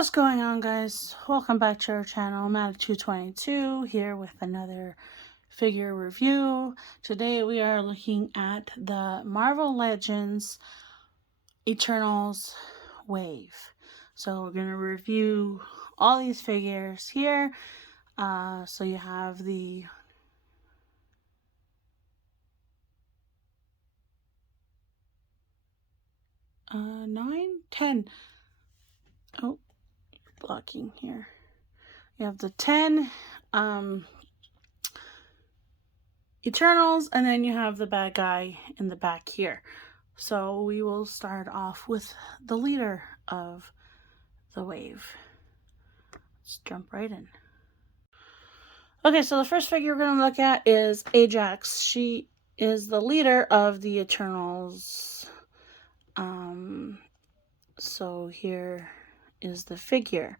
What's going on, guys? Welcome back to our channel. I'm at 222 here with another figure review. Today we are looking at the Marvel Legends Eternals Wave. So we're going to review all these figures here. So you have the nine, 10. Oh, blocking here. You have the 10 Eternals, and then you have the bad guy in the back here. So we will start off with the leader of the wave. Let's jump right in. Okay, so the first figure we're going to look at is Ajax. She is the leader of the Eternals. So here is the figure.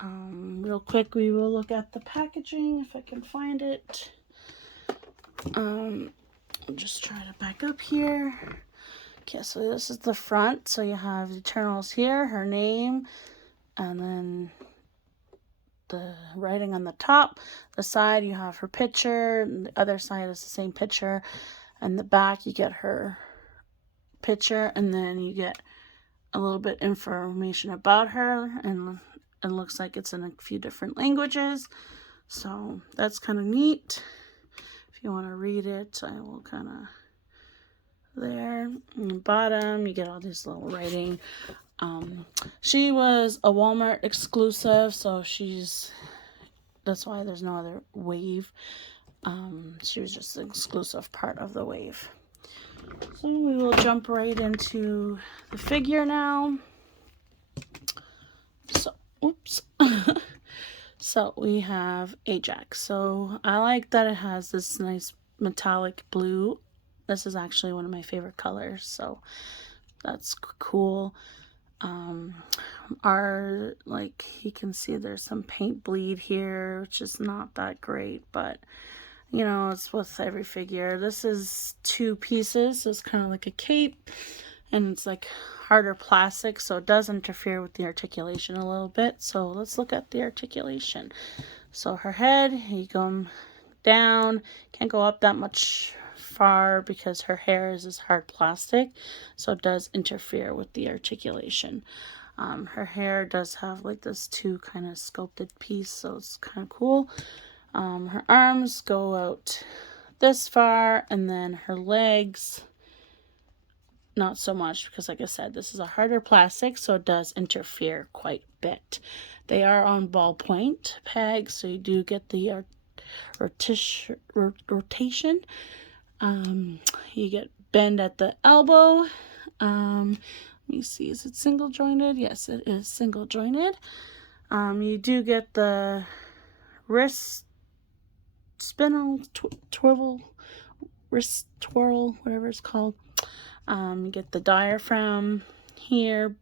Real quick, we will look at the packaging if I can find it. I'll just try to back up here. Okay, so this is the front. So you have Eternals here, her name, and then the writing on the top. The side, you have her picture, and the other side is the same picture. And the back, you get her picture, and then you get a little bit information about her, and it looks like it's in a few different languages. So that's kind of neat. If you want to read it, I will kind of there. In the bottom, you get all this little writing. She was a Walmart exclusive, so that's why there's no other wave. She was just an exclusive part of the wave. So we will jump right into the figure now. So, oops. So we have Ajax. So I like that it has this nice metallic blue. This is actually one of my favorite colors, so that's cool. Like you can see there's some paint bleed here, which is not that great, but you know, it's with every figure. This is 2 pieces, so it's kind of like a cape, and it's like harder plastic, so it does interfere with the articulation a little bit. So let's look at the articulation. So her head, you go down, can't go up that much far because her hair is this hard plastic, so it does interfere with the articulation. Her hair does have like this 2 kind of sculpted piece, so it's kind of cool. Her arms go out this far, and then her legs not so much, because like I said, this is a harder plastic, so it does interfere quite a bit. They are on ballpoint pegs, so you do get the rotation. You get bend at the elbow. Let me see, is it single jointed? Yes, it is single jointed. You do get the wrist spinal wrist twirl, whatever it's called. You get the diaphragm here,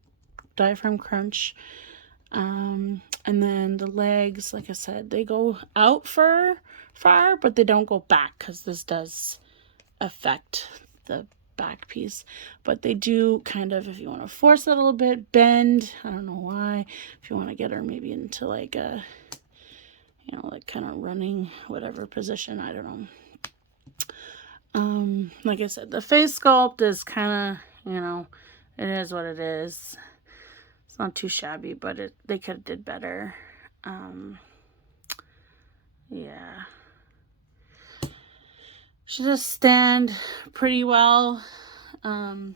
diaphragm crunch. And then the legs, like I said, they go out far, but they don't go back, because this does affect the back piece. But they do kind of, if you want to force it a little bit, bend. I don't know why. If you want to get her maybe into like a, you know, like kind of running whatever position, I don't know. Like I said, the face sculpt is kind of, you know, it is what it is. It's not too shabby, but they could have did better. Yeah. She does stand pretty well. And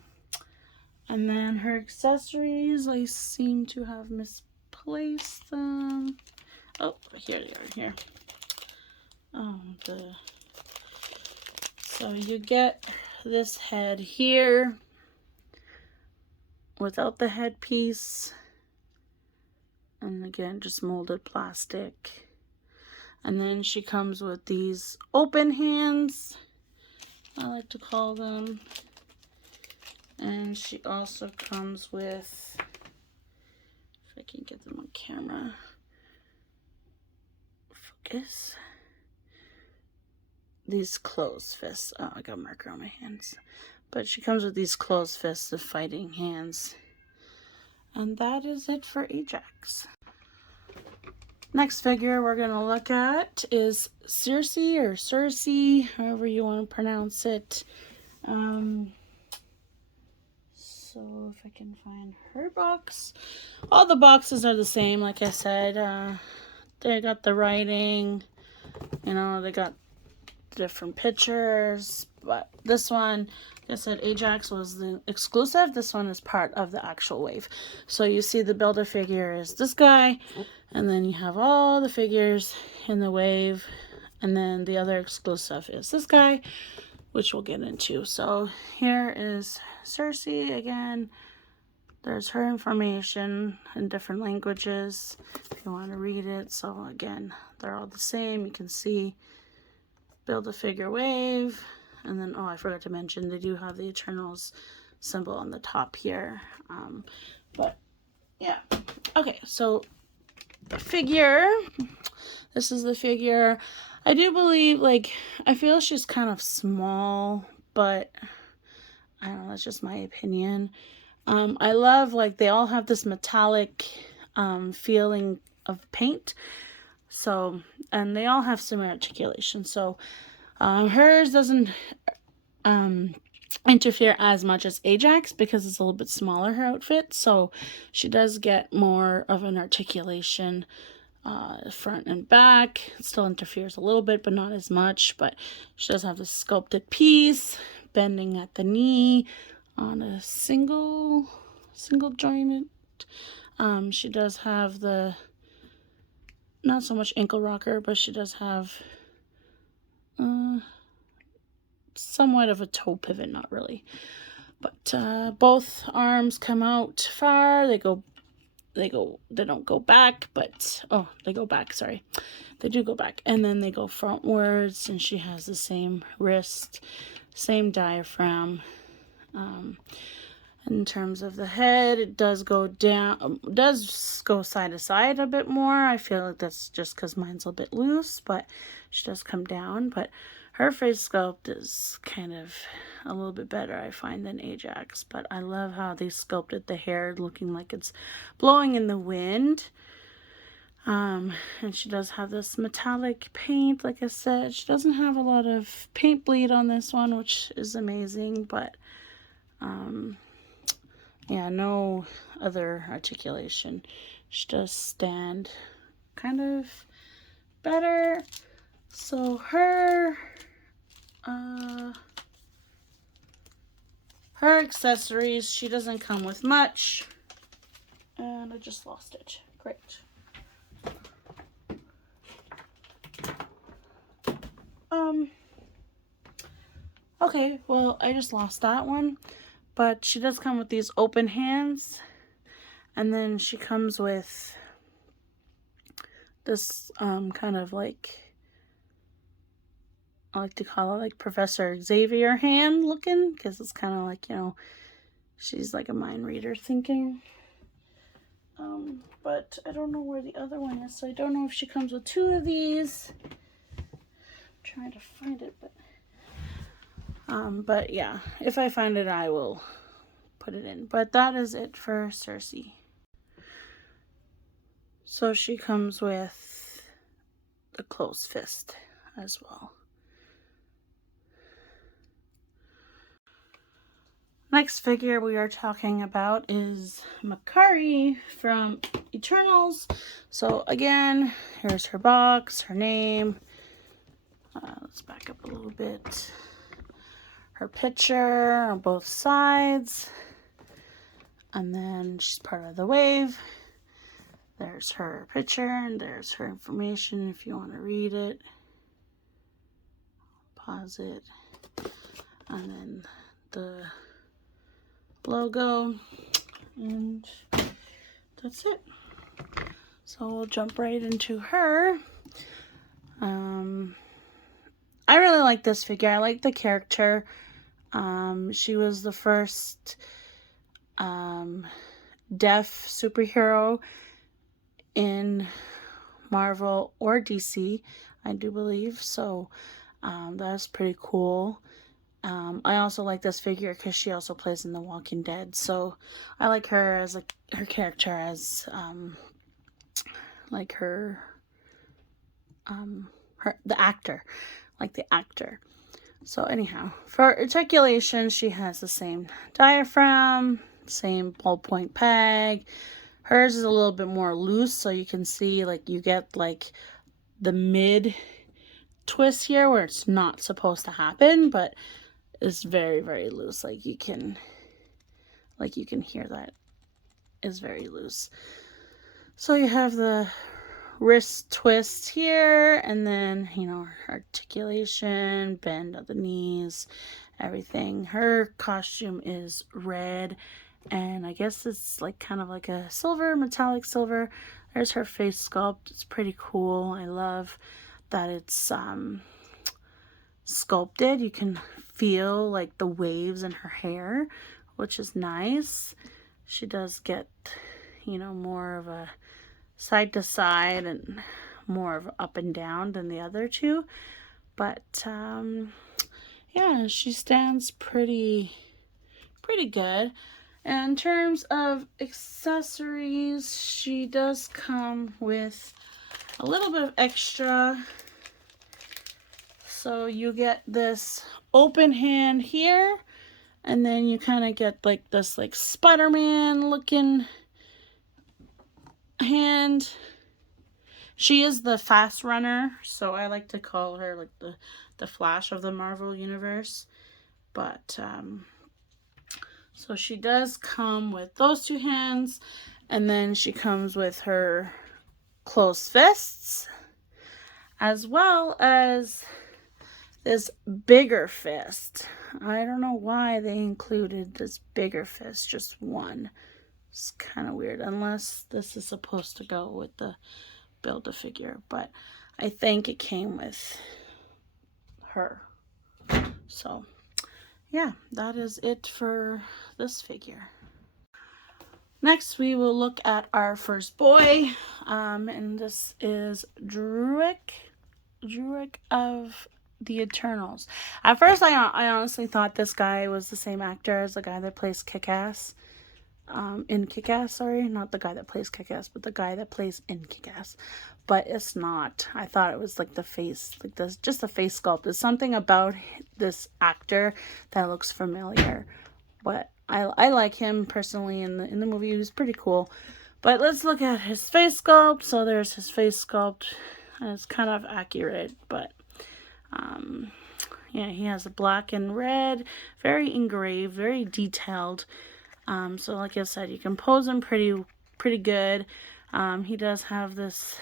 then her accessories, I seem to have misplaced them. Oh, here they are, here. So you get this head here without the headpiece, and again, just molded plastic. And then she comes with these open hands, I like to call them. And she also comes with, if I can get them on camera, focus, these closed fists. Oh, I got a marker on my hands. But she comes with these closed fists of fighting hands. And that is it for Ajax. Next figure we're going to look at is Cersei, or Cersei, however you want to pronounce it. So if I can find her box. All the boxes are the same, like I said. They got the writing, you know, they got different pictures. But this one, like I said, Ajax was the exclusive. This one is part of the actual wave. So you see the builder figure is this guy. And then you have all the figures in the wave. And then the other exclusive is this guy, which we'll get into. So here is Cersei again. There's her information in different languages if you want to read it. So again, they're all the same. You can see build a figure wave. And then, oh, I forgot to mention, they do have the Eternals symbol on the top here. But yeah. Okay, so the figure. This is the figure. I do believe, like, I feel she's kind of small, but I don't know, that's just my opinion. I love, like, they all have this metallic feeling of paint. So, and they all have similar articulation. So, hers doesn't interfere as much as Ajax because it's a little bit smaller, her outfit. So, she does get more of an articulation front and back. It still interferes a little bit, but not as much. But she does have the sculpted piece, bending at the knee on a single jointed. She does have the, not so much ankle rocker, but she does have somewhat of a toe pivot, not really. But both arms come out far. They don't go back, but they go back, sorry. They do go back, and then they go frontwards, and she has the same wrist, same diaphragm. In terms of the head, it does go down, does go side to side a bit more. I feel like that's just because mine's a bit loose, but she does come down. But her face sculpt is kind of a little bit better, I find, than Ajax. But I love how they sculpted the hair looking like it's blowing in the wind. And she does have this metallic paint, like I said. She doesn't have a lot of paint bleed on this one, which is amazing. But, yeah, no other articulation. She does stand kind of better. So her accessories, she doesn't come with much. And I just lost it. Great. Okay, well, I just lost that one. But she does come with these open hands. And then she comes with this kind of like, I like to call it like Professor Xavier hand looking. Because it's kind of like, you know, she's like a mind reader thinking. But I don't know where the other one is. So I don't know if she comes with two of these. I'm trying to find it, but yeah, if I find it, I will put it in. But that is it for Cersei. So she comes with the closed fist as well. Next figure we are talking about is Makari from Eternals. So again, here's her box, her name. Let's back up a little bit. Her picture on both sides. And then she's part of the wave. There's her picture and there's her information if you want to read it. Pause it. And then the logo. And that's it. So we'll jump right into her. I really like this figure. I like the character. She was the first deaf superhero in Marvel or DC, I do believe. So that was pretty cool. I also like this figure because she also plays in The Walking Dead. So I like her as her character as like her the actor, like the actor. So anyhow, for articulation, she has the same diaphragm, same ballpoint peg. Hers is a little bit more loose, so you can see like you get like the mid twist here where it's not supposed to happen, but it's very, very loose. Like you can hear that is very loose. So you have the wrist twist here, and then, you know, articulation, bend of the knees, everything. Her costume is red, and I guess it's like kind of like a silver, metallic silver. There's her face sculpt. It's pretty cool. I love that it's sculpted. You can feel like the waves in her hair, which is nice. She does get, you know, more of a side to side and more of up and down than the other two, but yeah, she stands pretty good. And in terms of accessories, she does come with a little bit of extra. So you get this open hand here, and then you kind of get like this like Spider-Man looking hand. She is the fast runner, so I like to call her like the Flash of the Marvel universe. But so she does come with those two hands, and then she comes with her closed fists, as well as this bigger fist. I don't know why they included this bigger fist, just one. It's kind of weird, unless this is supposed to go with the Build-A-Figure, but I think it came with her. So yeah, that is it for this figure. Next, we will look at our first boy, and this is Druik of the Eternals. At first, I honestly thought this guy was the same actor as the guy that plays Kick-Ass. In Kick-Ass, sorry, not the guy that plays Kick-Ass, but the guy that plays in Kick-Ass. But it's not. I thought it was like the face, like this, just the face sculpt. There's something about this actor that looks familiar. But I like him personally in the movie. He was pretty cool. But let's look at his face sculpt. So there's his face sculpt. And it's kind of accurate, but yeah, he has a black and red, very engraved, very detailed. So like I said, you can pose him pretty good. He does have this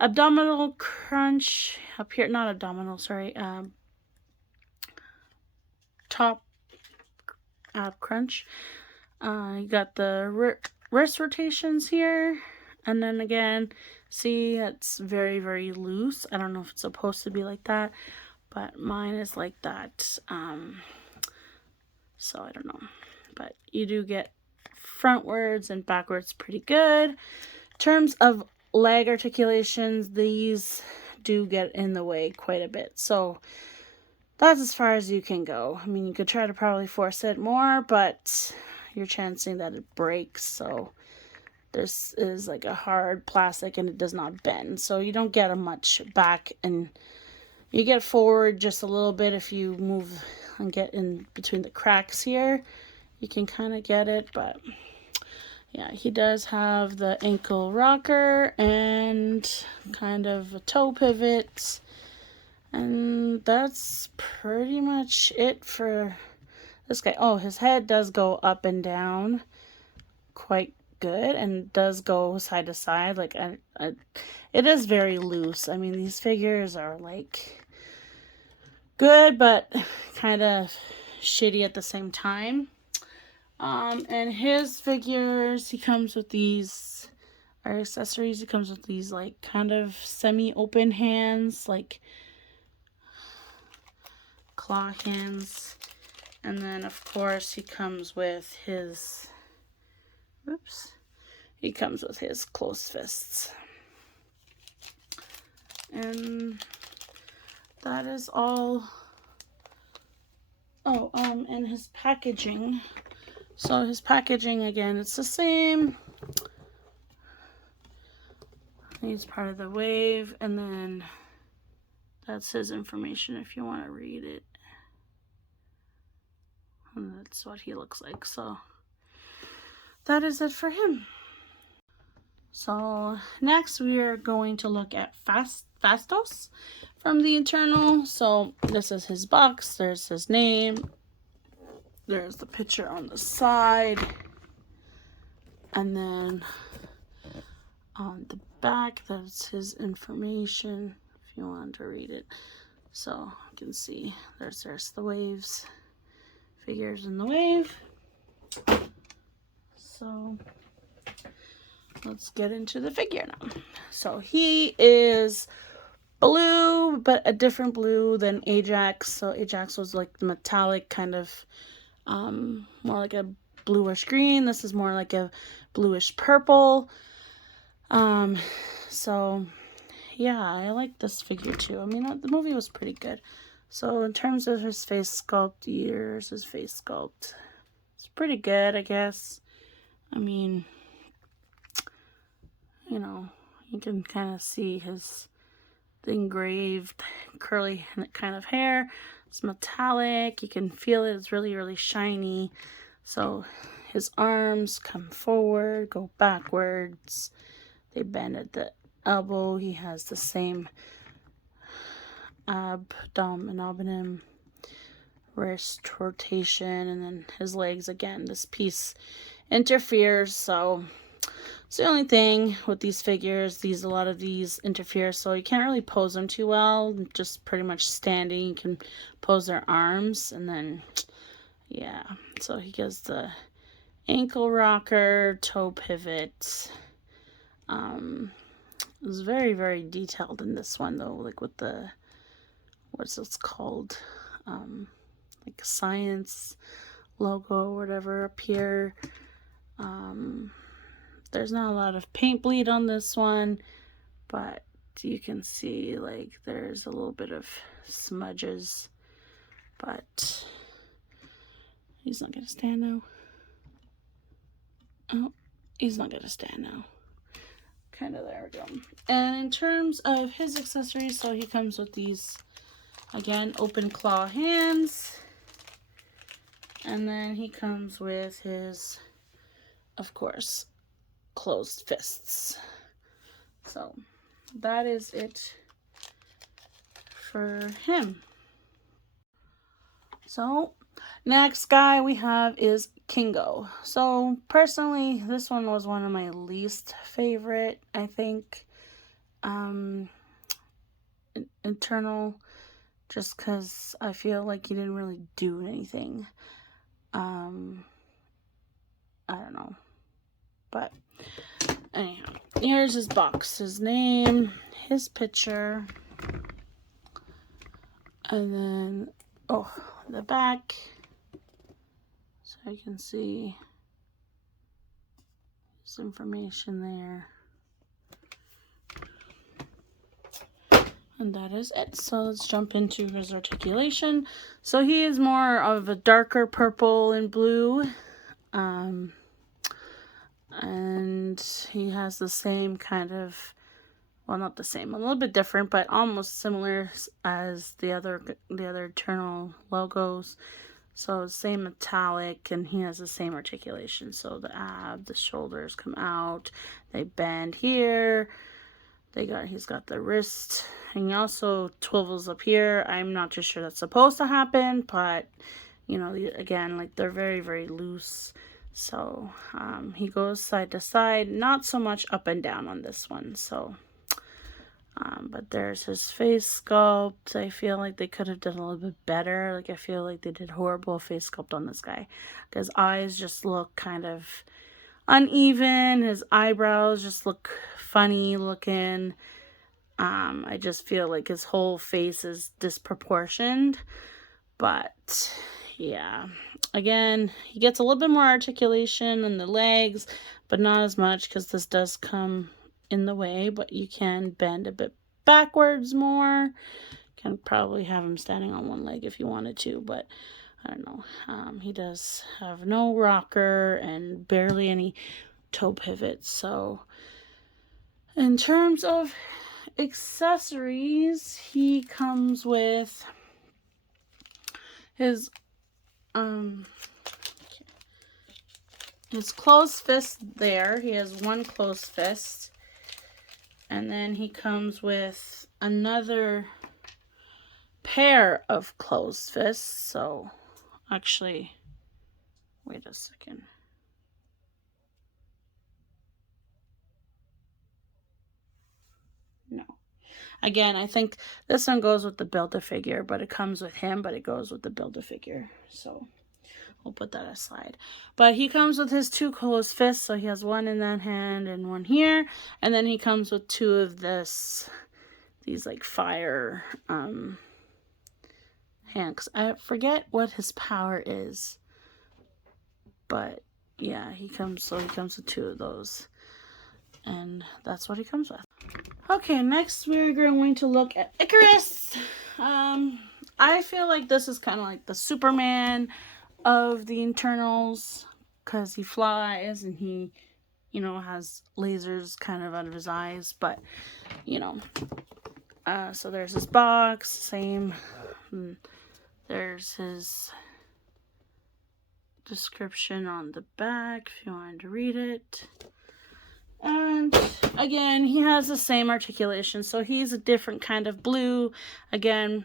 abdominal crunch up here, not abdominal, sorry, top ab crunch. You got the wrist rotations here, and then again, see, it's very, very loose. I don't know if it's supposed to be like that, but mine is like that. So I don't know. But you do get frontwards and backwards pretty good. In terms of leg articulations, these do get in the way quite a bit. So that's as far as you can go. I mean, you could try to probably force it more, but you're chancing that it breaks. So this is like a hard plastic and it does not bend. So you don't get a much back, and you get forward just a little bit if you move and get in between the cracks here. You can kind of get it, but yeah, he does have the ankle rocker and kind of a toe pivot. And that's pretty much it for this guy. Oh, his head does go up and down quite good, and does go side to side. Like, it is very loose. I mean, these figures are like good, but kind of shitty at the same time. And his figures, he comes with these, or accessories, he comes with these like kind of semi-open hands, like claw hands. And then of course he comes with his, he comes with his closed fists. And that is all Oh, and his packaging. So his packaging, again, it's the same. He's part of the wave, and then that's his information if you want to read it. And that's what he looks like. So that is it for him. So next we are going to look at Fastos from the Eternal. So this is his box. There's his name. There's the picture on the side. And then on the back, that's his information if you want to read it. So you can see there's the waves, figures in the wave. So let's get into the figure now. So he is blue, but a different blue than Ajax. So Ajax was like the metallic kind of, more like a bluish green. This is more like a bluish purple. So yeah, I like this figure too. I mean, the movie was pretty good. So in terms of his face sculpt, here's his face sculpt. It's pretty good, I guess. I mean, you know, you can kind of see the engraved curly kind of hair. It's metallic. You can feel it. It's really, really shiny. So his arms come forward, go backwards. They bend at the elbow. He has the same abdomen, wrist rotation, and then his legs again. This piece interferes, so it's the only thing with these figures. A lot of these interfere, so you can't really pose them too well. Just pretty much standing, you can pose their arms, and then yeah. So he gets the ankle rocker, toe pivot. It was very, very detailed in this one though, like with the, what's this called, like a science logo or whatever up here. There's not a lot of paint bleed on this one, but you can see like there's a little bit of smudges, but he's not gonna stand now. Oh, he's not gonna stand now. Kind of, there we go. And in terms of his accessories, so he comes with these, again, open claw hands, and then he comes with his, of course, closed fists. So that is it for him. So next guy we have is Kingo. So personally, this one was one of my least favorite, I think. Eternal, just because I feel like he didn't really do anything. I don't know. But anyhow, here's his box. His name, his picture, and then, the back. So you can see his information there. And that is it. So let's jump into his articulation. So he is more of a darker purple and blue. And he has the same kind of, well, not the same, a little bit different, but almost similar as the other Eternal logos. So same metallic, and he has the same articulation. So the shoulders come out, they bend here. He's got the wrist, and he also twivels up here. I'm not too sure that's supposed to happen, but you know, again, like they're very, very loose. So he goes side to side, not so much up and down on this one. So but there's his face sculpt. I feel like they could have done a little bit better. Like I feel like they did horrible face sculpt on this guy. His eyes just look kind of uneven. His eyebrows just look funny looking. I just feel like his whole face is disproportioned. But yeah, again, he gets a little bit more articulation in the legs, but not as much because this does come in the way. But you can bend a bit backwards more. Can probably have him standing on one leg if you wanted to, but I don't know. He does have no rocker and barely any toe pivots. So in terms of accessories, he comes with his closed fist there. He has one closed fist. And then he comes with another pair of closed fists. So actually, wait a second. No. Again, I think this one goes with the Build-A-Figure, but it comes with him, but it goes with the Build-A-Figure. So we'll put that aside. But he comes with his two closed fists, so he has one in that hand and one here. And then he comes with two of these like fire hands. I forget what his power is. But yeah, he comes with two of those. And that's what he comes with. Okay, next we're going to look at Icarus. I feel like this is kind of like the Superman of the internals, because he flies and he, has lasers kind of out of his eyes. But, so there's his box, same. There's his description on the back if you wanted to read it. And again, he has the same articulation, so he's a different kind of blue again,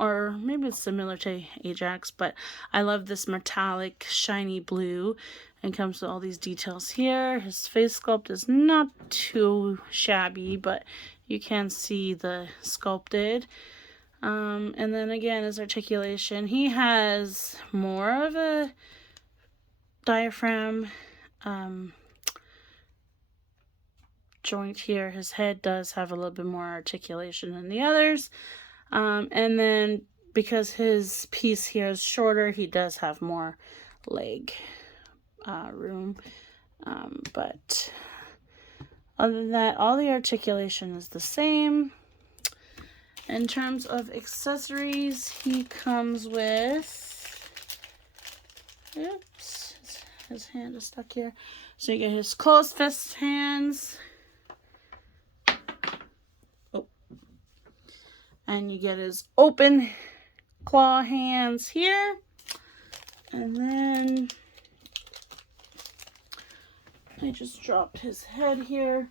or maybe it's similar to Ajax, but I love this metallic shiny blue, and comes with all these details here. His face sculpt is not too shabby, but you can see the sculpted. And then again, his articulation, he has more of a diaphragm joint here. His head does have a little bit more articulation than the others. And then because his piece here is shorter, he does have more leg room. But other than that, all the articulation is the same. In terms of accessories, he comes with, oops, his hand is stuck here. So you get his closed fist hands. Oh. And you get his open claw hands here. And then I just dropped his head here.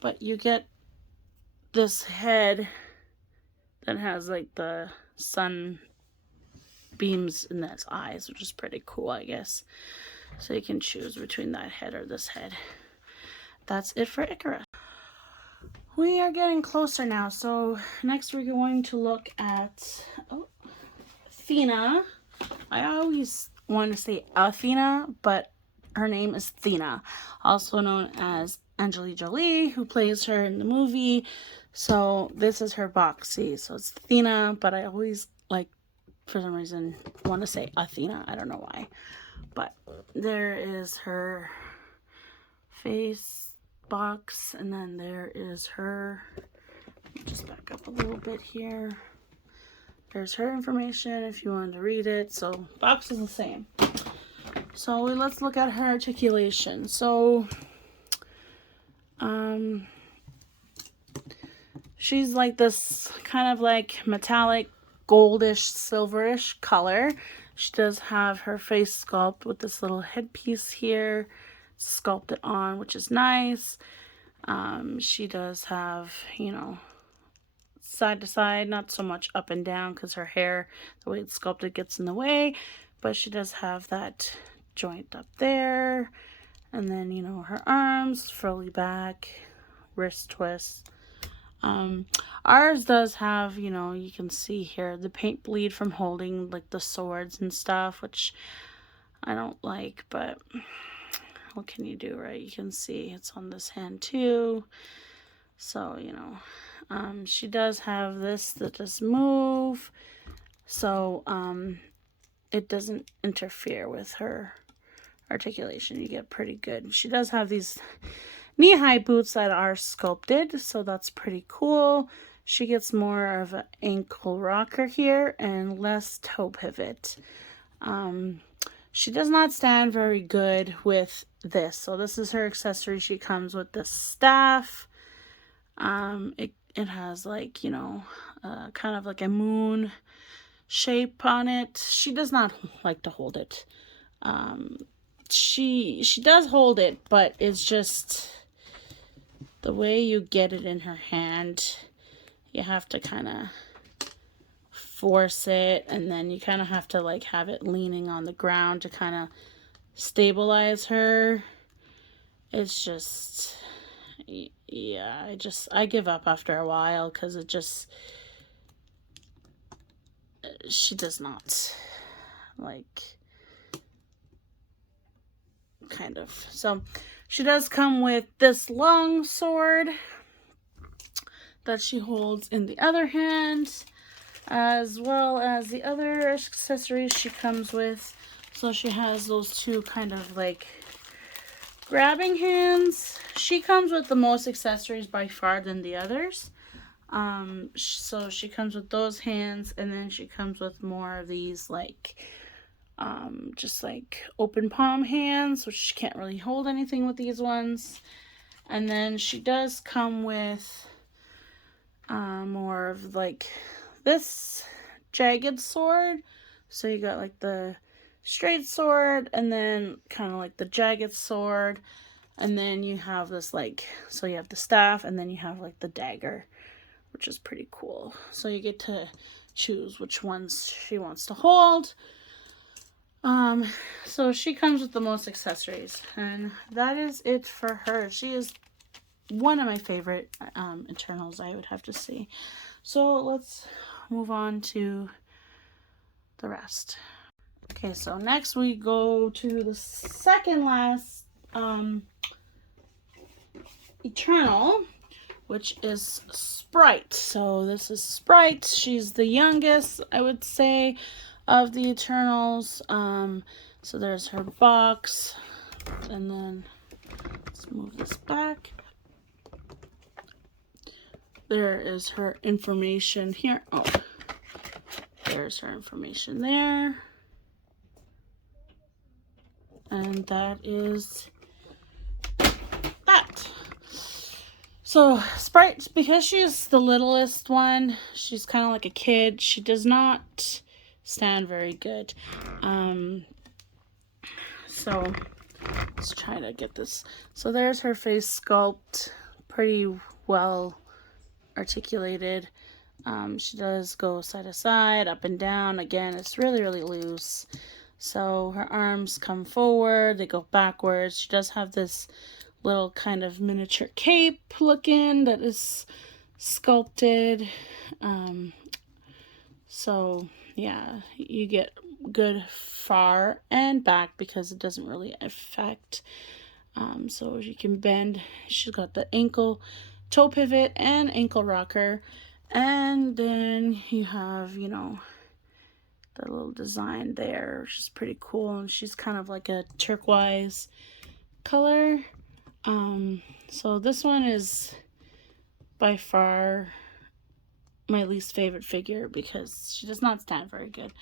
But you get this head that has like the sun beams in its eyes, which is pretty cool, I guess. So you can choose between that head or this head. That's it for Icarus. We are getting closer now. So next we're going to look at Athena. I always want to say Athena, but her name is Athena, also known as Angelina Jolie, who plays her in the movie. So this is her boxy. So it's Athena, but I always for some reason want to say Athena. I don't know why. But there is her face box, and then there is her, just back up a little bit here. There's her information if you wanted to read it. So box is the same. So let's look at her articulation. So she's like this kind of like metallic goldish silverish color. She does have her face sculpt with this little headpiece here sculpted on, which is nice. She does have, side to side, not so much up and down because her hair, the way it's sculpted, gets in the way. But she does have that joint up there. And then, her arms fully back, wrist twist. Ours does have, you can see here the paint bleed from holding like the swords and stuff, which I don't like, but what can you do, right? You can see it's on this hand too. So, she does have this that does move. So, it doesn't interfere with her articulation. You get pretty good. She does have these knee-high boots that are sculpted, so that's pretty cool. she gets more of an ankle rocker here and less toe pivot. She does not stand very good with this. So this is her accessory. She comes with the staff. It has like, you know, kind of like a moon shape on it. She does not like to hold it. She does hold it, but it's just the way you get it in her hand. You have to kind of force it, and then you kind of have to like have it leaning on the ground to kind of stabilize her. It's just, yeah, I give up after a while because it just, she does not like, kind of. So she does come with this long sword that she holds in the other hand, as well as the other accessories she comes with. So she has those two kind of like grabbing hands. She comes with the most accessories by far than the others. So she comes with those hands, and then she comes with more of these like just like open palm hands, which she can't really hold anything with these ones. And then she does come with more of like this jagged sword. So you got like the straight sword, and then kind of like the jagged sword, and then you have this like, so you have the staff, and then you have like the dagger, which is pretty cool. So you get to choose which ones she wants to hold. So she comes with the most accessories, and that is it for her. She is one of my favorite Eternals, I would have to say. So let's move on to the rest. Okay, so next we go to the second last Eternal, which is Sprite. So this is Sprite. She's the youngest, I would say, of the Eternals. So there's her box, and then let's move this back. There is her information here. Oh, there's her information there. And that is that. So Sprite, because she's the littlest one, she's kind of like a kid. She does not stand very good. So let's try to get this. So there's her face sculpt, pretty well articulated. She does go side to side, up and down. Again, it's really, really loose. So her arms come forward, they go backwards. She does have this little kind of miniature cape looking that is sculpted. So yeah, you get good far and back because it doesn't really affect. So you can bend. She's got the ankle, toe pivot, and ankle rocker. And then you have, you know, the little design there, which is pretty cool. And she's kind of like a turquoise color. So this one is by far my least favorite figure because she does not stand very good.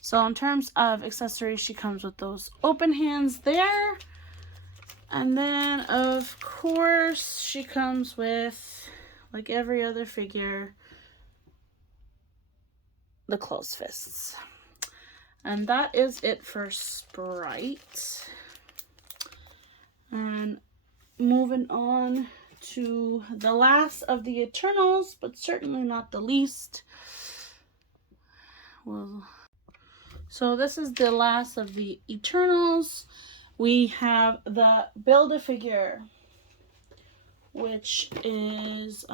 So in terms of accessories, she comes with those open hands there. And then, of course, she comes with, like every other figure, the closed fists. And that is it for Sprite. And moving on to the last of the Eternals, but certainly not the least. Well, so this is the last of the Eternals. We have the Build-A-Figure, which is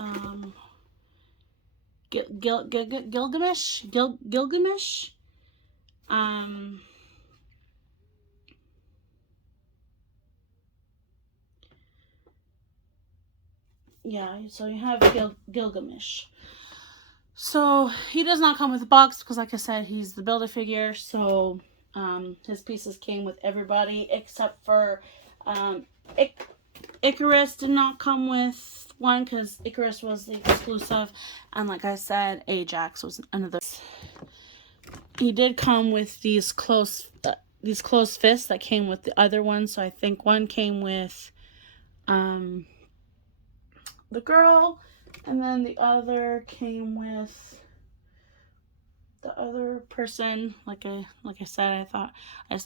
Gilgamesh. Yeah, so you have Gilgamesh. So he does not come with a box because, like I said, he's the Build-A-Figure. So his pieces came with everybody except for Icarus did not come with one because Icarus was the exclusive, and like I said, Ajax was another. He did come with these close fists that came with the other one. So I think one came with the girl, and then the other came with the other person. Like I said,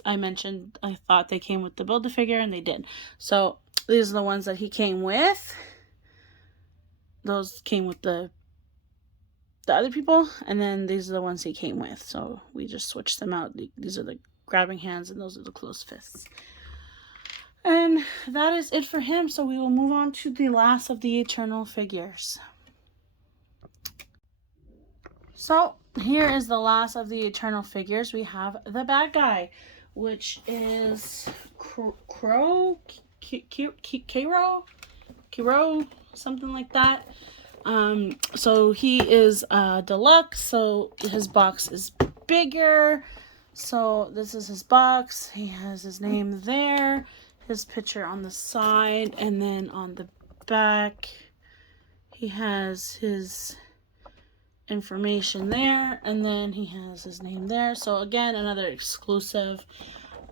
I mentioned I thought they came with the Build-A-Figure, and they did. So these are the ones that he came with. Those came with the other people, and then these are the ones he came with. So we just switched them out. These are the grabbing hands, and those are the closed fists. And that is it for him. So we will move on to the last of the Eternal figures. So here is the last of the Eternal figures. We have the bad guy, which is Kiro, something like that. So he is deluxe, so his box is bigger. So this is his box. He has his name there, his picture on the side, and then on the back he has his information there, and then he has his name there. So again, another exclusive.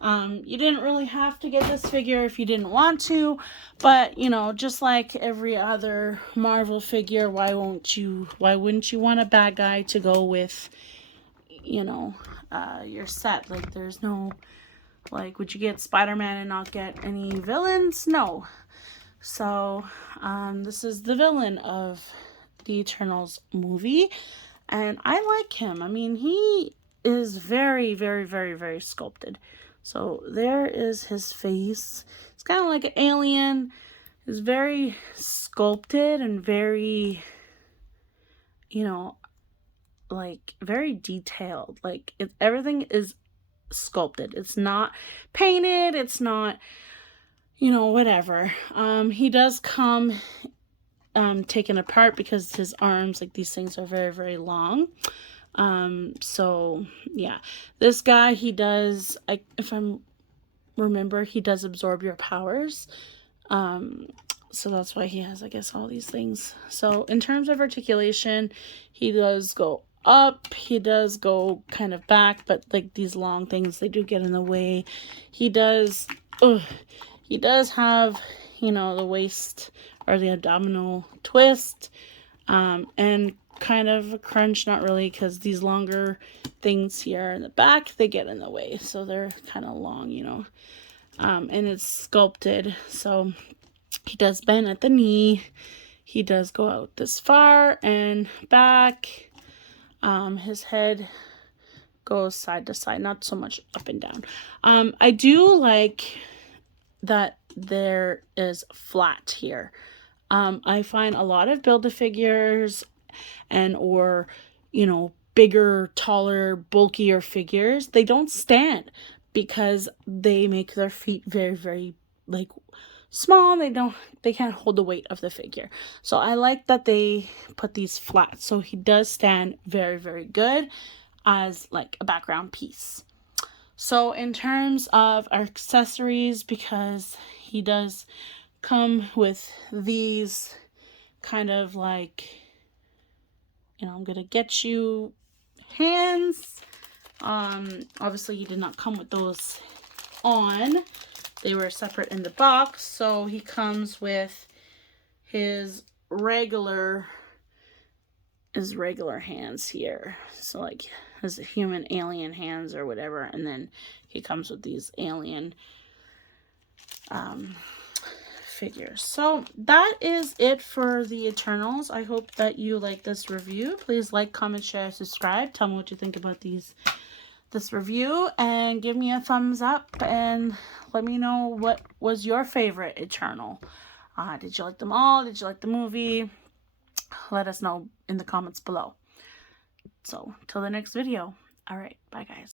You didn't really have to get this figure if you didn't want to, but you know, just like every other Marvel figure, why wouldn't you want a bad guy to go with, you know, your set? Like, there's no, like, would you get Spider-Man and not get any villains? No. So this is the villain of the Eternals movie, and I like him. I mean, he is very, very, very, very sculpted. So there is his face. It's kind of like an alien. It's very sculpted and very, you know, like very detailed. Like everything is sculpted. It's not painted. It's not, you know, whatever. He does come taken apart because his arms, like these things, are very, very long. So yeah, this guy, he does, if I remember, he does absorb your powers. So that's why he has, I guess, all these things. So in terms of articulation, he does go up, he does go kind of back, but like these long things, they do get in the way. He does have, you know, the waist or the abdominal twist, and kind of a crunch, not really, because these longer things here in the back, they get in the way, so they're kind of long, you know. And it's sculpted, so he does bend at the knee, he does go out this far and back. His head goes side to side, not so much up and down. I do like that there is flat here. I find a lot of Build-A-Figures or, you know, bigger, taller, bulkier figures, they don't stand because they make their feet very, very, like, small. They can't hold the weight of the figure. So I like that they put these flat. So he does stand very, very good as like a background piece. So in terms of accessories, because he does come with these kind of like, you know, I'm gonna get you hands. Obviously he did not come with those on. They were separate in the box. So he comes with his regular hands here. So like his human alien hands or whatever. And then he comes with these alien figures. So that is it for the Eternals. I hope that you like this review. Please like, comment, share, subscribe. Tell me what you think about this review, and give me a thumbs up and let me know what was your favorite Eternal. Did you like them all? Did you like the movie? Let us know in the comments below. So till the next video. All right, bye guys.